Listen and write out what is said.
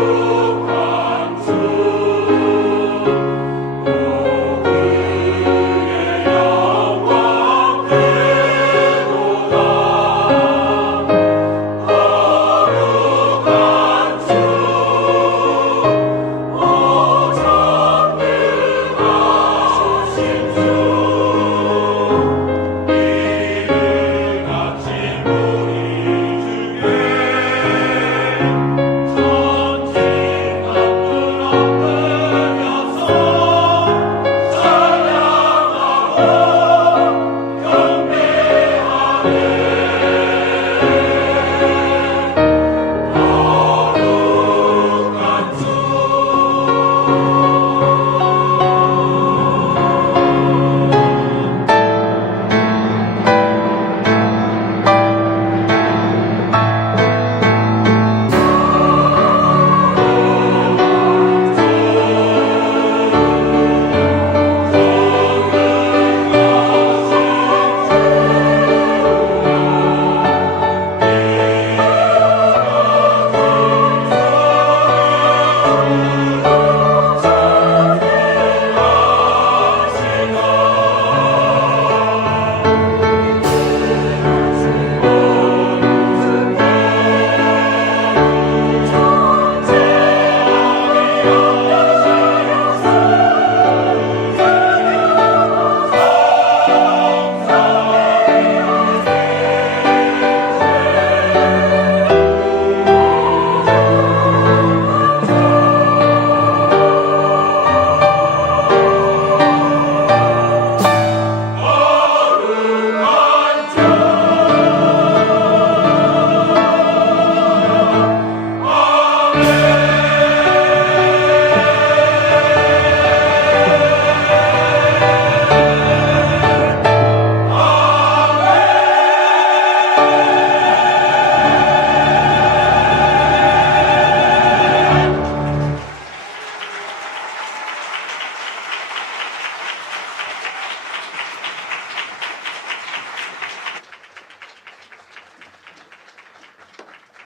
Lord. 주여